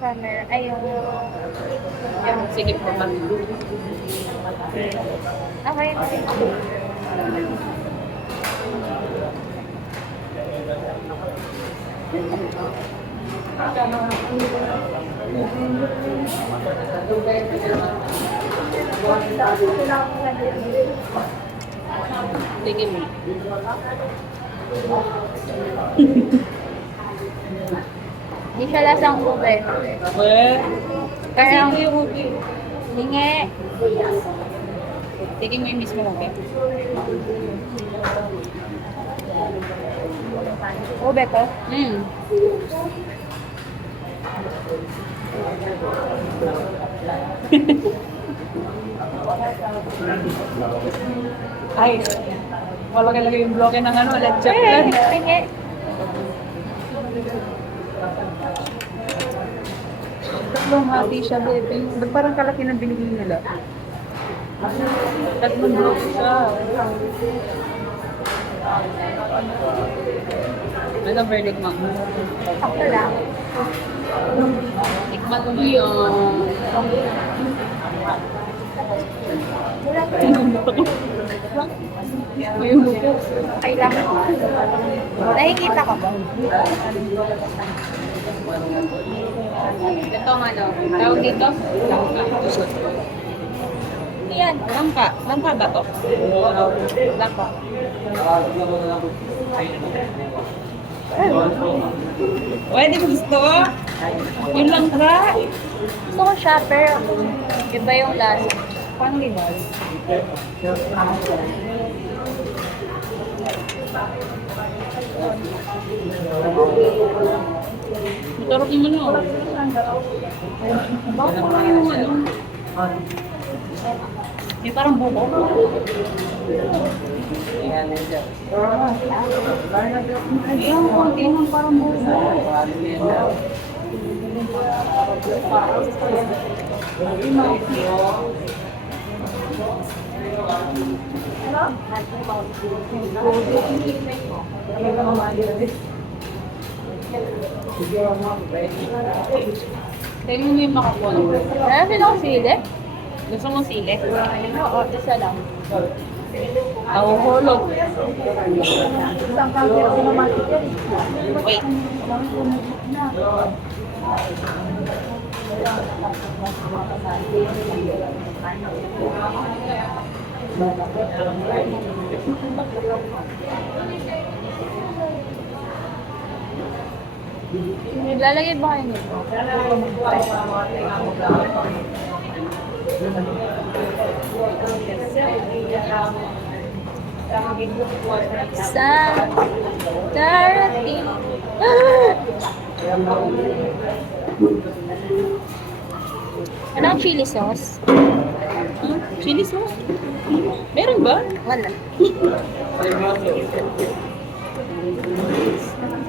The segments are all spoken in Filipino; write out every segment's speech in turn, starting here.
camera. Ay, yung... Sige po, ma'am. Okay. Sige mo. Hindi siya lasang ube. Well, kasi Pero, ito yung ube. hingi. Sige mo yung mismo ube. Ube to. Ay, wala talaga yung bloke ng ano, leche Eh, plan. hingi. Tatlong hati siya, baby. Ba't parang kalaki ng binigay nila? Tatlong bloke siya. Ano verdict mo? Ako lang. Tikman mo yung... May umupo. Okay lang. Nakikita ko ba? Ito ang ano, tawag dito? Yan. Langka. Langka ba to? Langka. Pwede mo gusto? Yung langka. Gusto ko siya, pero iba yung lasa. Parang limal. Masarap yung ano. Bakit pa yung ano? May parang buko. Ayun, konti lang parang buko. Tayo mo yung makapon. Meron din ako sili. Gusto mo sili? Oo, isa lang. Ako hulog. Isang kami ako naman yan. Wait. Lalagay ba kayo nito? Sa darating. Anong chili sauce? Chili sauce? Meron ba? Wala.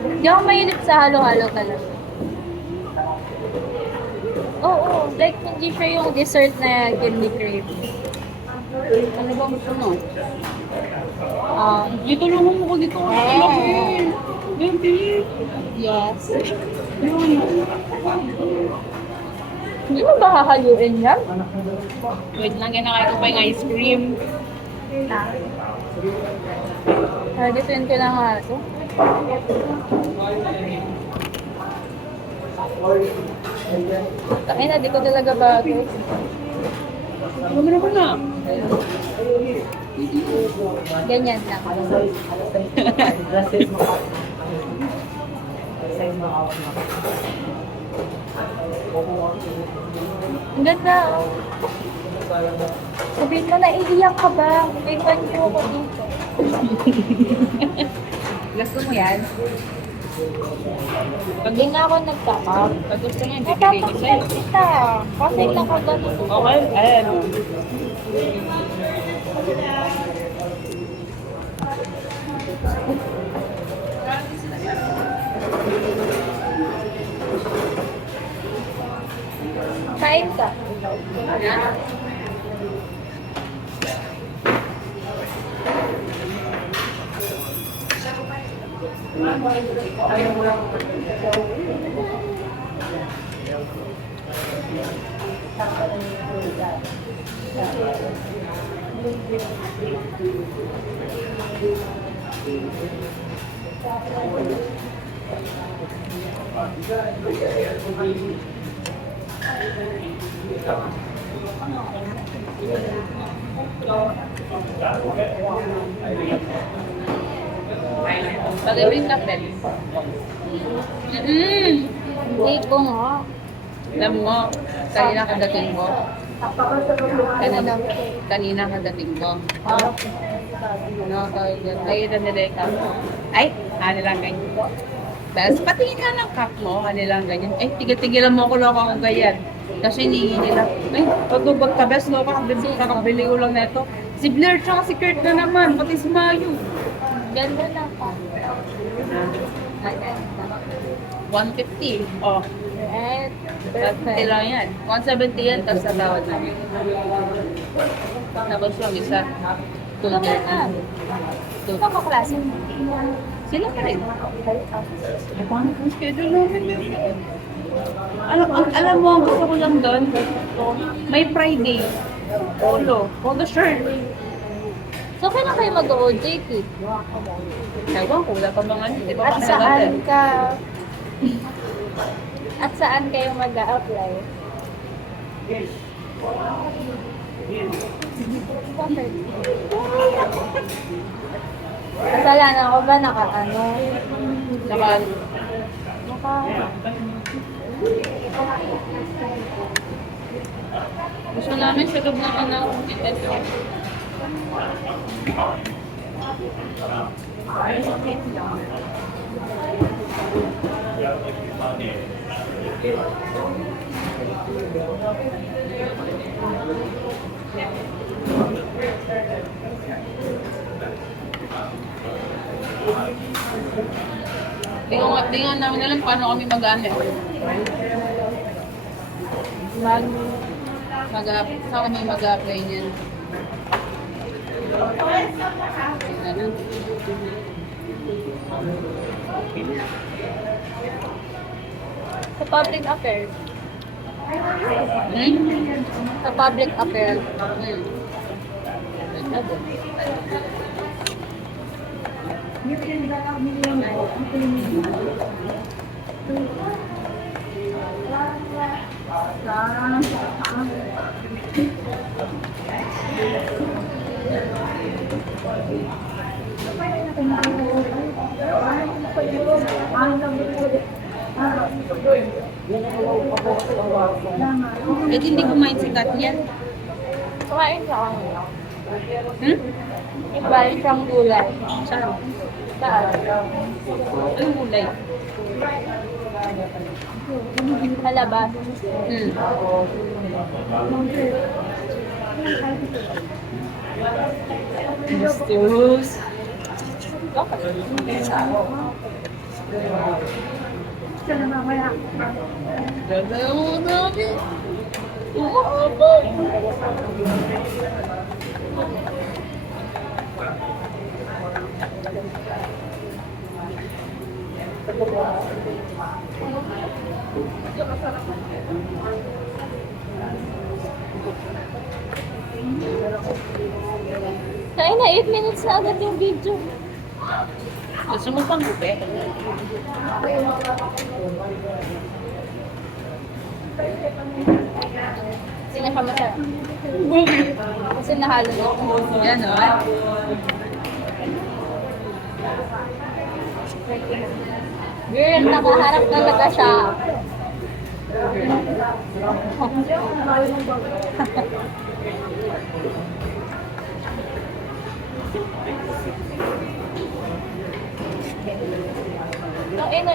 Hindi ako mahilig sa halo-halo talaga. Oo, like hindi siya yung dessert na candy cream. Ano ba gusto mo? Dito lang mo ko dito. Laki. Baby. Yes. Yun. Hindi mo ba kakayuin yan? Wait lang, kinakain ko pa yung ice cream. Nagituin ko na nga ito. Ay na, di ko talaga bagay. Ano mo naman na? Ganyan lang. Ang ganda. Oh. Sabihin mo, naiiyak ka ba? May kanyo ako dito. Gusto mo yan? Hindi nga ako nagtakap. Pag gusto niya, Ay, bibigay ko tapos sa'yo. kita. Kasi lang ako ganun. Okay? Ayan. Kain ka. Pag-ibig ka, Ben. Hindi ko nga. Alam mo, kanina kadating ko. Kanina kadating ko. Ano, kayo na nileka. Ay, lang ganyan. Tapos patingin nga ng cup mo, lang ganyan. Ay, tigil-tigilan mo ako lang akong ganyan. Kasi hinihingi nila. Ay, pag-ubag ka, best no, kakabili ko lang na ito. Si Blair tsaka si Kurt na naman, pati si Mayu. Ganda na pa. 150. Oh. Right. Perfect lang yan. 170 yan, tapos natawad namin. Tapos yung isa. Ito na. Ito ka klase. Sila pa rin. Paano kung schedule namin yun? Alam mo, ang gusto ko lang doon, may Friday. Polo shirt. So, kailan kayo mag-OJT? Ewan ko, wala pa mga hindi pa At pa saan ka? At saan kayo mag-a-apply? Kasalanan ako ba naka-ano? Naka, gusto namin sa loob naman ng ito. Di nga namin alam paano kami mag-ano. Saan kami mag-apply niyan? Sa public affairs. Hmm? Sa public affairs. Eh, hindi kumain si Kat niyan. Kumain siya kanina. Hmm? Kumain siyang gulay. Saan? Saan? Anong gulay? Sa labas. Hmm. Gustos. Gagawin namin. Umabot! Kaya na 8 minutes na agad yung video. Gusto mo pang bupe? Kasi na siya masarap. Kasi nahalo na. Yan o. Girl, nakaharap talaga siya.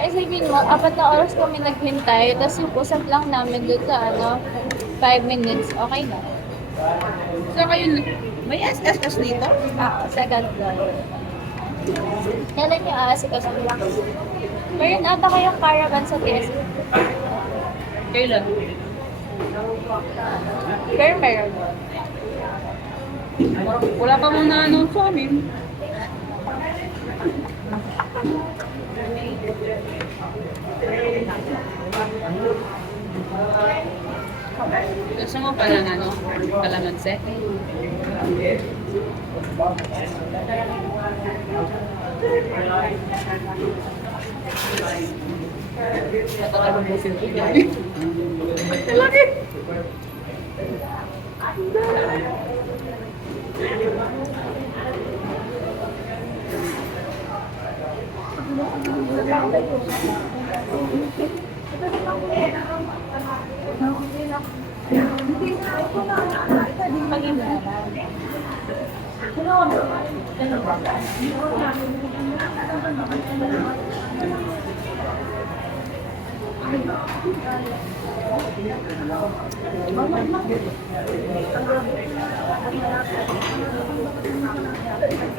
Isipin mo, 4 na oras kami naghintay, tapos yung usap lang namin doon sa 5 minutes, okay na. So kayo, may SSS dito? Second floor. Kailan yung aasikas ko? Meron ata kayong caravan sa TS. Kailan? Pero meron. Wala pa mong na-announce sa amin. Gusto mo pala ng ano? Kalamansi? Nakakalabusin ko yan. Lagi!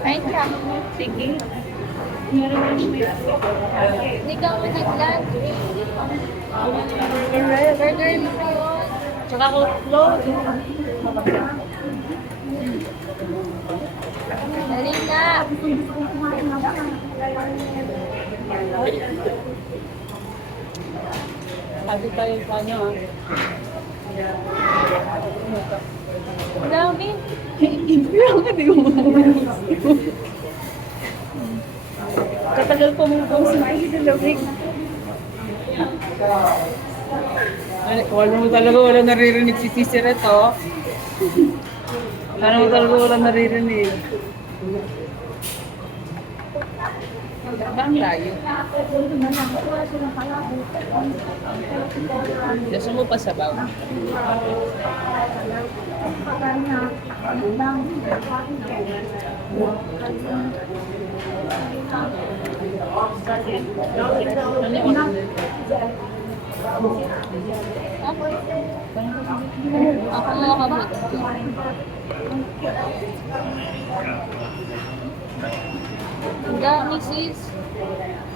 Kain ka. Sige. Hindi ka ako nag-lunch. Burger mo na yun. Tsaka ko float. Dali na. Sabi tayo sa ano ah. Ang dami. Katagal po mo po sa lamig. Wala naririnig si Sister ito. Wala naririnig. Bang layo. Gusto mo pa sabaw? Ano yung Ako mga kabit. Ang dami sis.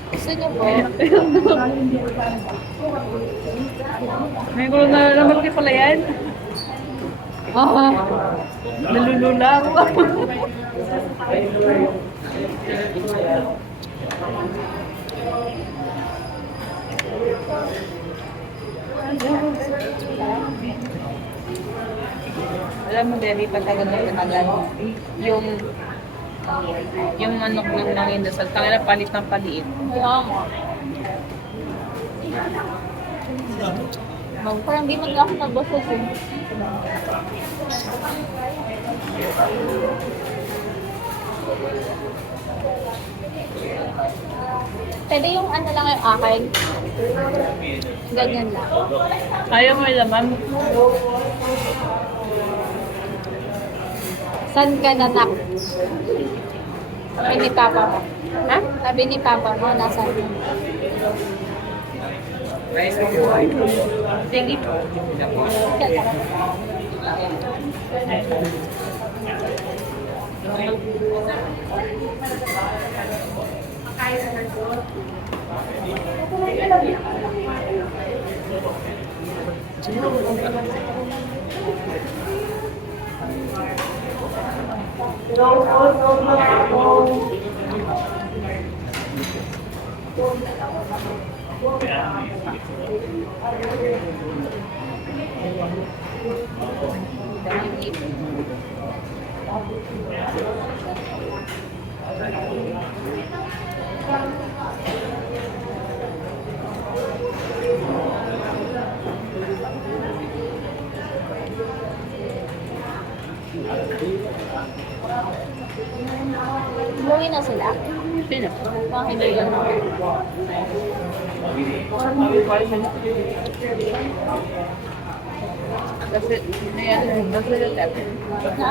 Gusto niyo po? May gulo na naman kayo pala yan. Nalulula ako. Alam mo, Debbie, patagal na patagal. Yung manok ng nangindasal, kanila palit ng paliit. Kaya nga. Parang di man ako nagbusog eh. Pwede yung ano lang yung akin. Ganyan lang. Ayaw mo yung laman. San ka nanak? Sabi ni Papa mo. Ha? Sabi ni Papa mo, nasa mo. Sige. Umuwi na sila. Sino? Mga kaibigan mo. Kasi, nasa left. Na?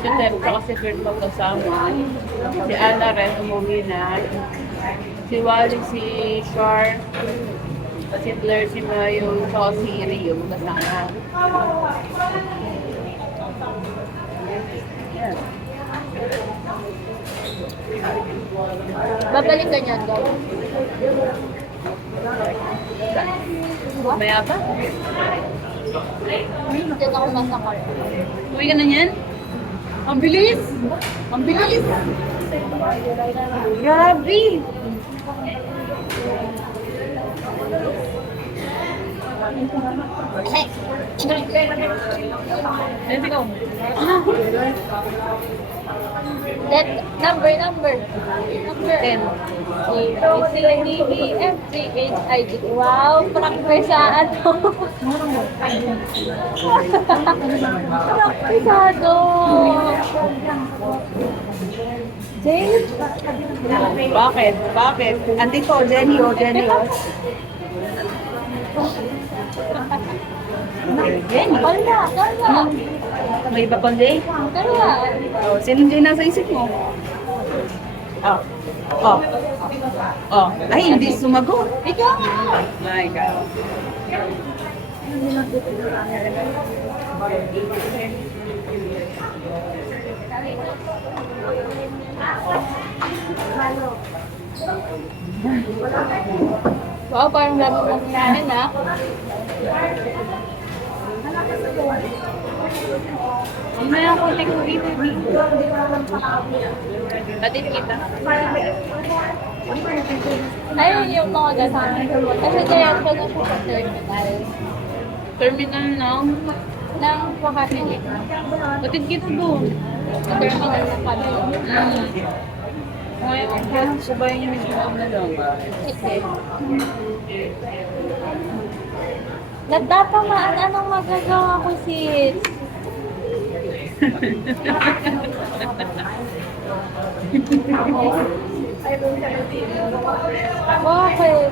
Si Tep, kasi Kurt magkasama. Si Ana rin, umuwi na. Si Wally, si Char, si Blair, si Mayo, saka si Iri, yung magkasama. Yan. Babalik ka niyan, daw. Maya pa? Diyan ako masakal. Uwi ka na yan? Ang bilis! Ang bilis! Grabe! Let's go. That number. Number. 10. A, B, C, D, E, F, G, H, I, J. Wow, praktisaan to. Praktisado. James? Bakit? Bakit? Ante ko, Jenny, Jenny. Jenny. Kala. May iba pang day? Kala. Oh, sino din nasa isip mo? Oh. Oh. Oh. Ay, hindi sumagot. Ikaw nga. My God. Wow, parang dami mong kinain ha. May ako check ko dito. Batin kita. Ayun yung mga ganun. Kasi kaya ko na siya sa terminal. Terminal ng Nang Makati. batin kita doon. Sa terminal ng kami. Ngayon, sabayan niyo mismo na lang. Sige. Nagtatamaan, anong magagawa ko sis? Bakit?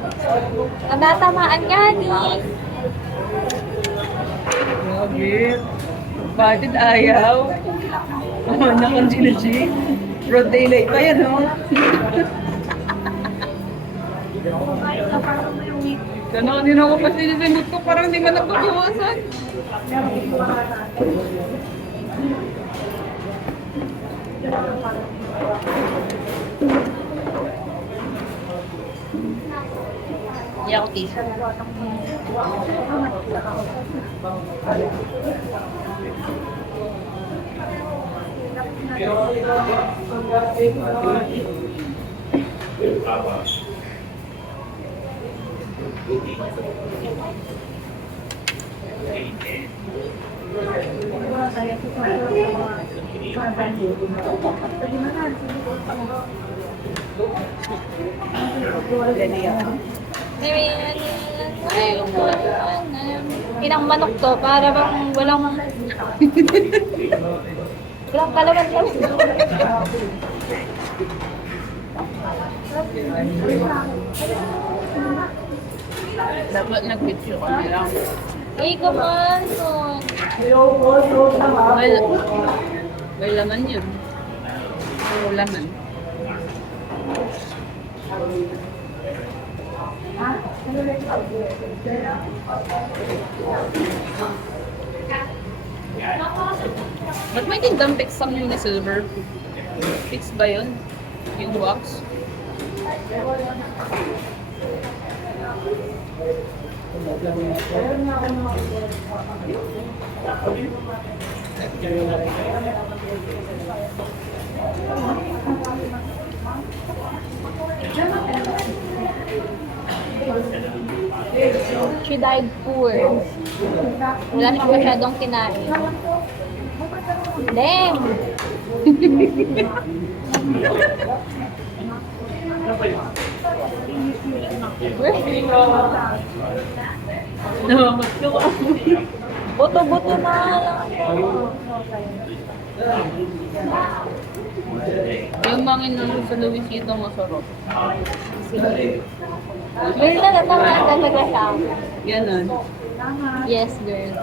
Nagtatamaan nga ni. Grabe. Bakit ayaw? Naman Gina G. Broad daylight pa yan, no? Gano'n din ako pa sinisimot ko, parang hindi man nagpapawasan. Hindi ako tisa. Inang manok to, para bang walang walang kalaman kami. Dapat nag-video ka na lang. Ikaw man, son. May laman yun. May laman. Ba't may tindang pixam yung na silver? Fix ba yun? Yung wax? She died poor. Wala siya masyadong kinain. Damn! Namamat ko. Buto-buto na lang. Yung mangin nandun sa Luisito masarap. Girl, nagtatamaan talaga siya. Ganon. Yes, girl.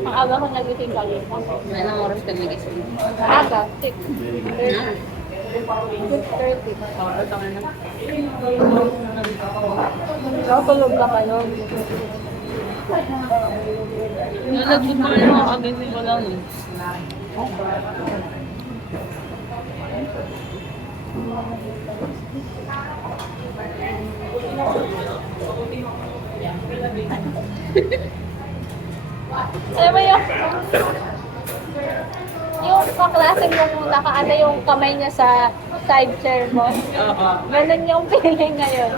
Ang aga ko nagising kami. May nang oras ka nagising. Aga, 6. Na. 6:30. Tapos ako na. Kapalog ka kayo. Nalagod mo na ako agad ko lang. Alam mo yung kaklase mo nakaano yung kamay niya sa side chair mo. Oo. Ganun yung feeling ngayon.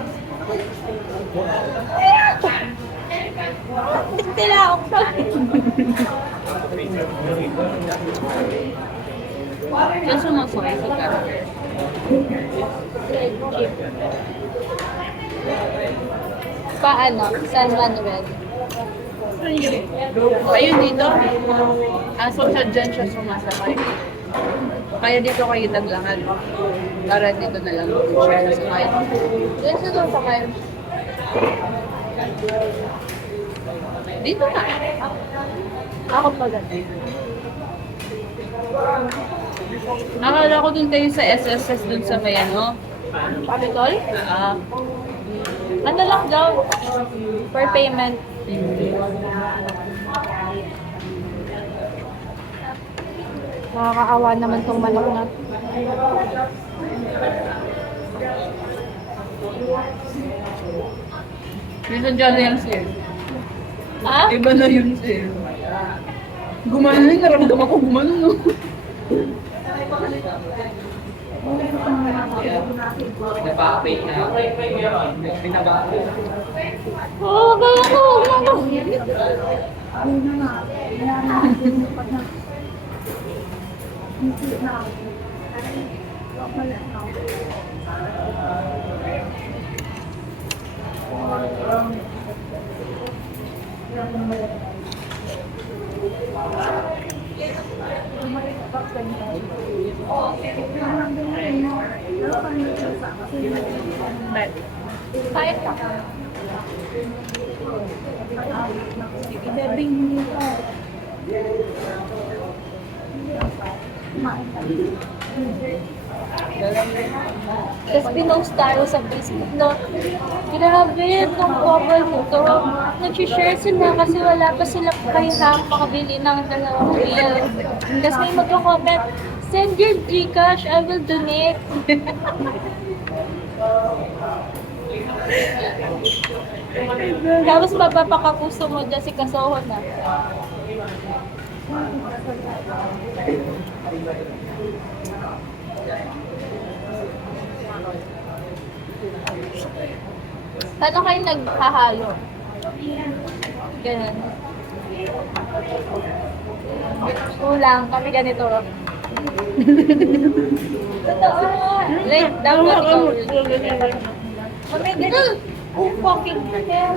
Tila ako. Yung sumasakay sa car. Chip. Paano? San Manuel? Ayun dito, social dyan siya sumasakay. Kaya dito kayo naglakad. Para dito na lang siya nasakay. Doon sa doon pa kayo. Dito na. Ako pa ganun. Akala ko dun kayo sa SSS dun sa may ano. Capitol? Ah, Ano lang daw? Per payment. Nakakaawa naman tong manok na. minsan dyan na yan sir. Ha? Iba na yun sir. Gumano na yun, naramdam ako gumano no. Napapay na. Pinabapay. Oo, kaya ko. Manok. Kahit ka. Tapos pinost tayo sa Facebook, no? Grabe, nung couple nito, nag-share sila kasi wala pa sila kahit makabili ng dalawang reel. Tapos may magko-comment, send your Gcash, I will donate. Tapos mapapakapuso mo dyan si Kasoho na. Paano kayo naghahalo? Ganun. Kulang, kami ganito. Totoo. Like, dapat ikaw. Kami ganun. Oh, fucking hell.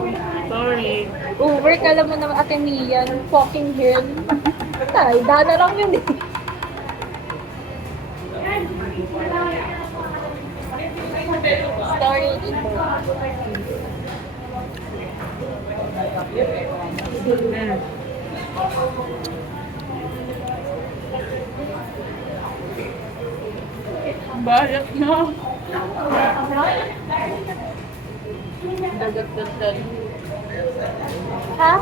Sorry. Over ka lang mo ng Ate Mian. Fucking hell. Tay, dana lang yun eh. Story dito. Bayat na. Dagat-dagat. Ha?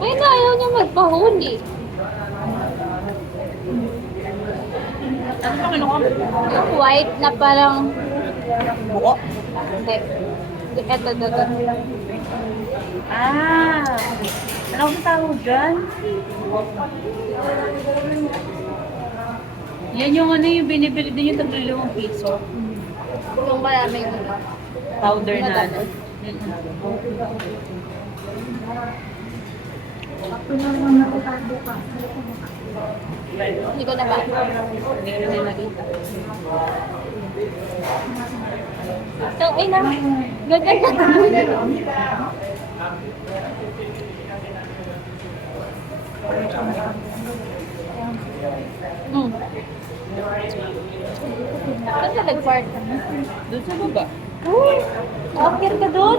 Ay, na ayaw niya magpahuli. Ano pa kinuha? Yung white na parang... Buko? Hindi. Ito. Ah! Ano ang tawag dyan? Yan yung ano yung binibili din yung tag-2 piso. Yung maraming... Powder na Madami. ano. Hindi ko na ba? Hindi ko na nakita. Tang ina. Ganyan na. Saan ka nag-park? Doon sa baba. Uy! Akit ka doon?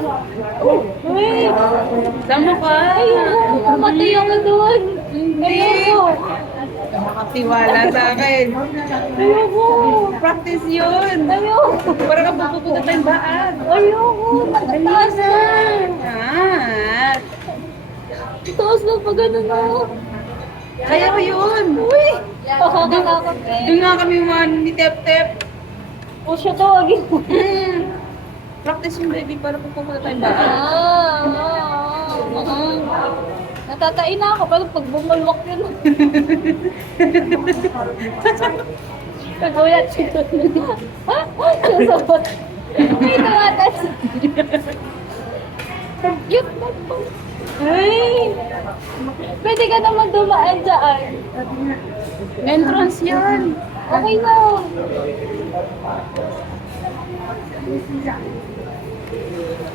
Uy! Sama ka! Ayoko! Mamatay ako doon! Ayoko! Nakatiwala sa akin. Ayoko! Practice yun! Ayoko! Para ka pupupunta tayong baag. Ayoko! Matataas na! Ah! Taas na pa ganun na. Kaya ko yun. Uy! Pakakakakap Doon nga kami ni Tep-Tep. O siya tawagin mo. Practice yung baby para pupunta tayong bahay. Natatain na ako, pero pag bumulwak yun. Pagulat siya. Susabot. May tumatas. Ang cute na po. Ay! Pwede ka naman dumaan dyan. Entrance yan. Okay na.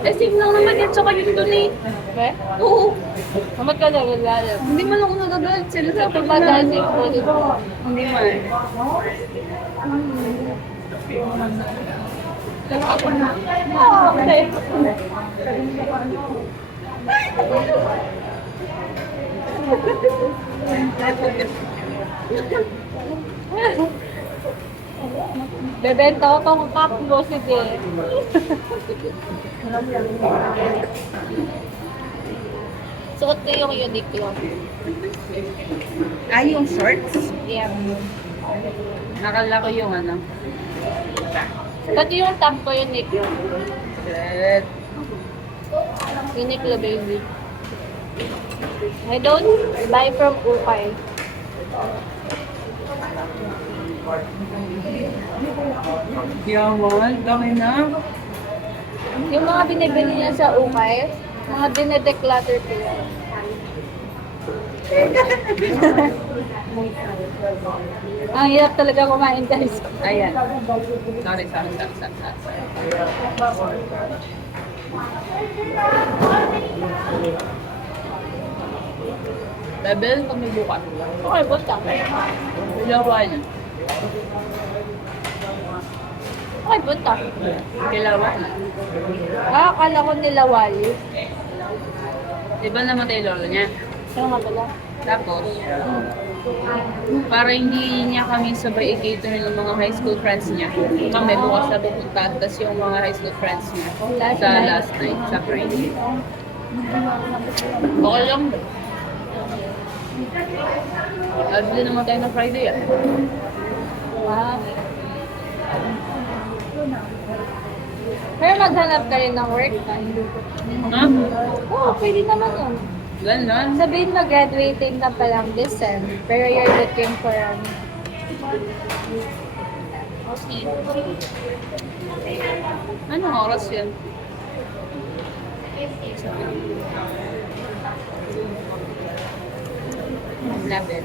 Eh, signal naman yan, tsaka yun doon eh. Okay? Oo. Mamat ka na, gagala. Hindi man ako nagagalit sila sa Pagpadasin ko dito. Hindi man. Okay. Bebenta ko pang kakbo, sige. Suot ko yung Uniqlo. Ah, yung shorts? Yeah. Nakala ko yung ano. Pati yung top ko Uniqlo. Good. Uniqlo, baby. I don't buy from Ukay. Yaman, dami na. Yung mga binibili niya sa Ukay, mga dinedeclutter ko yan. Ang hirap talaga kumain, guys. Ayan. Sorry. Bebel kami bukas. Okay, basta. Ilawan. Okay, basta. Kilawan. Ah, akala ko nila Wally. Diba namatay lolo niya? Ano nga pala? Tapos, para hindi niya kami sabay i-cater ng mga high school friends niya. Kami bukas na pupunta, tapos yung mga high school friends niya sa last night, sa Friday. Okay lang. Bili naman tayo ng Friday ah. Ah. Pero maghanap ka rin ng work. Ha? Oo, pwede naman yun. Ganon. Sabihin mo, graduating na palang this sem, pero you're looking for Anong oras yun? Labin.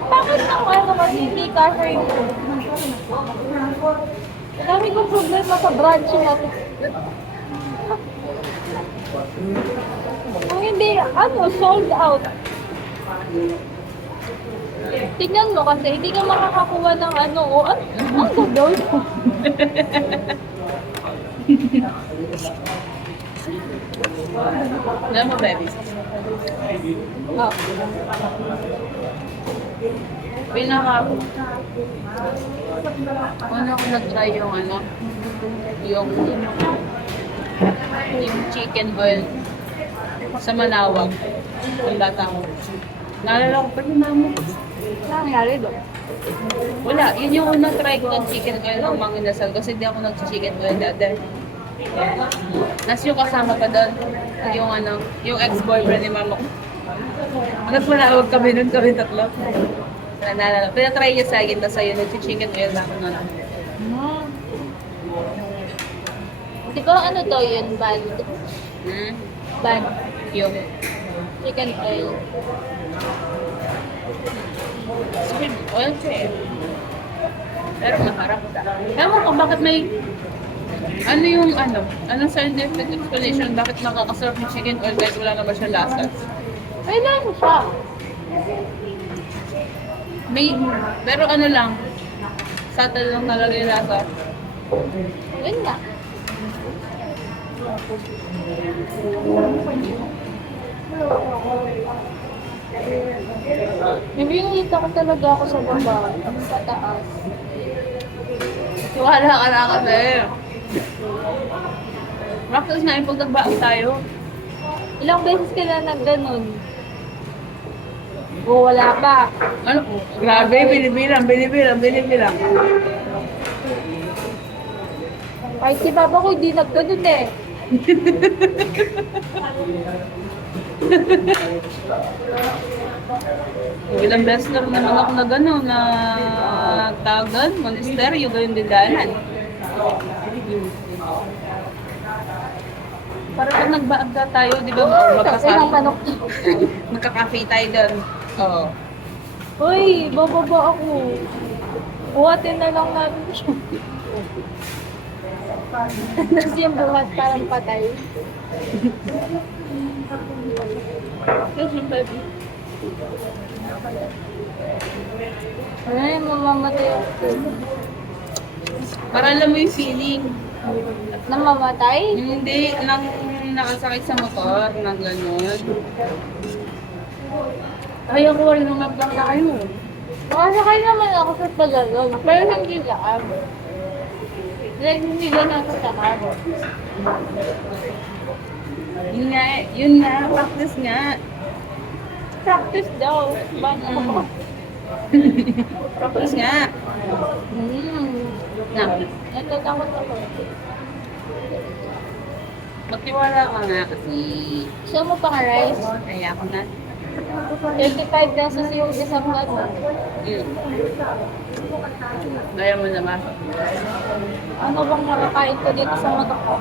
Bakit nang ano kasi hindi cover yung dami kong problema sa branch natin. Kung hindi, sold out. Tignan mo kasi, hindi ka makakakuha ng ang gagawin ko. Alam mo, baby? Oh. Una ko nag-try yung chicken oil sa Manawag. Ang bata ko. Naalala ko pa yung mama ko. Ano nangyari doon? Wala, yun yung unang try ko ng chicken oil ng mga inasal kasi hindi ako nag-chicken oil dati. Nas yung kasama pa doon, yung ex-boyfriend ni mama ko. Nagpanawag kami nun, kami tatlo. Naalala. Pinatry niya sa akin, tapos ayun, nag-chicken oil na ako nun. Di ba ano to yun, bad? Bad Yung chicken oil. chicken oil siya eh. Pero maharap sa. Ewan ko bakit may anong scientific explanation bakit nakakasarap yung chicken oil kahit wala naman siya lasa. Ay, lang siya. Pero lang, subtle lang talaga yung lasa. Yun nga. Nabingita ko talaga ako sa baba, sa taas. Wala ka na kasi. Practice nga yung pag nagbaang tayo. Ilang beses ka na nagganon? O wala pa. Ano? Grabe, binibilang. Kahit si Papa ko hindi nagganon eh. Ilang beses na rin naman ako na gano'n, na tagan, monasteryo, ganyan din daanan. Para pag nagbaag ka tayo, di ba, Ilang magkasama, manok. magkakafe tayo doon. Oo. Uy, bababa ako. Buhatin na lang natin siya. Tapos yung buhat parang patay. Yes, yung baby. Ay, mamamatay ako. Para alam mo yung feeling. Namamatay? Hindi, nang nakasakit sa motor, nang gano'n. Ayaw ko rin nung nagbaang na kayo. Nakasakay naman ako sa palalong, pero hindi laan. Like, hindi ka nasasakay. Yun nga, practice nga. Practice daw. Ba't ako? Practice nga. Na, Natatakot ako. magtiwala ka nga kasi Siya mo pang rice. kaya ako na. 25 pesos yung isang ano. Yun. Gaya mo naman. Ano bang makakain ko dito sa mata ko?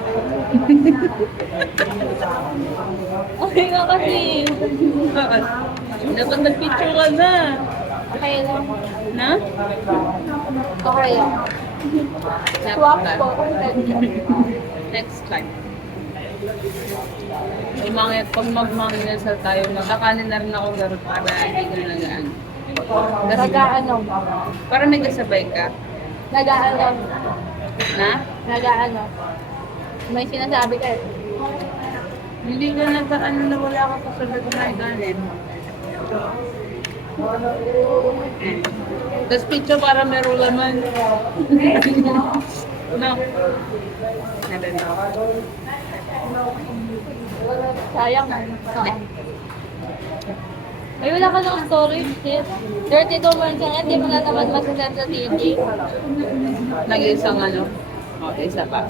Okay nga kasi. Dapat nag-picture ka na. Okay lang. Na? Okay lang. Swap ko. Next time. Pag magmanginasal tayo, magkakanin na rin ako garot para hindi ka nagaan. Nag-ano? Para may kasabay ka. Nag-ano? Na? Nag-ano? May sinasabi ka eh. Hindi ka nagkaan na wala ka sa sabi ko na ikanin. Tapos picture para meron laman. No. Sayang. Ay, wala ka ng storage, sis. 32 months na, hindi mo na naman masasend sa TV. Nag-iisang ano. O, isa pa.